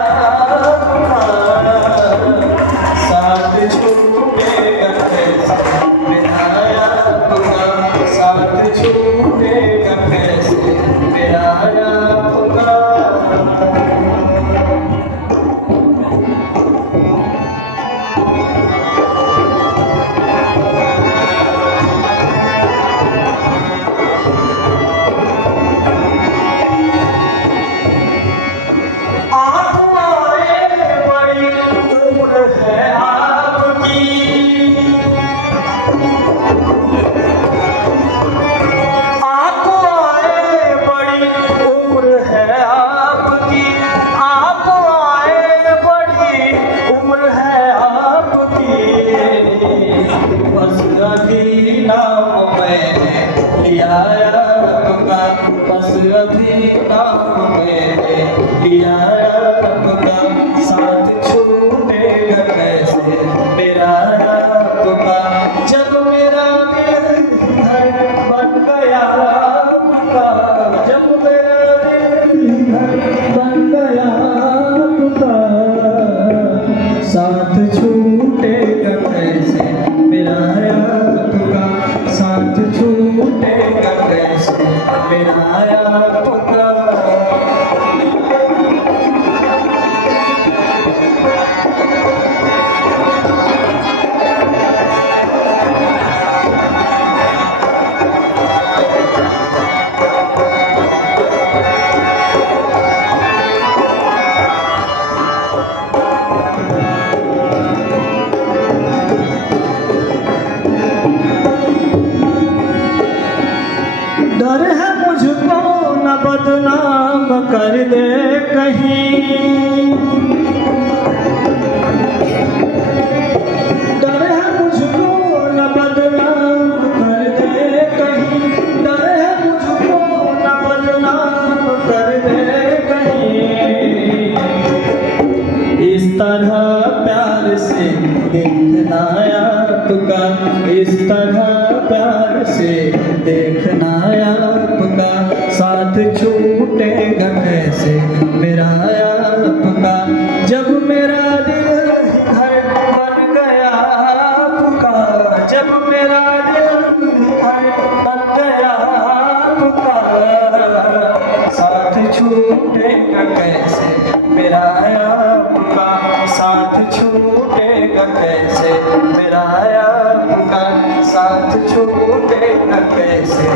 आपका साथ छूटेगा कैसे मेरा आपका साथ छूटेगा कैसे मेरा आपका। अभी नाम मैंने लिया आपका बस अभी नाम मैंने लिया आपका साथ छूटेगा कैसे मेरा आपका जब मेरा दिल घर बन गया आपका जब मेरा दिल घर बन गया आपका साथ छूटेगा कैसे मेरा आपका साथ छूटेगा कैसे मेरा आपका। डर है मुझको न बदनाम कर दे कहीं डर है मुझको न बदनाम कर दे कहीं डर है मुझको न बदनाम कर दे कहीं इस तरह प्यार से देखना आपका इस तरह प्यार से देखना आपका साथ छूटेगा कैसे मेरा आपका जब मेरा दिल घर बन गया आपका जब मेरा दिल घर बन गया आपका साथ छूटेगा कैसे मेरा आपका साथ छूटेगा कैसे मेरा आपका साथ छूटेगा कैसे।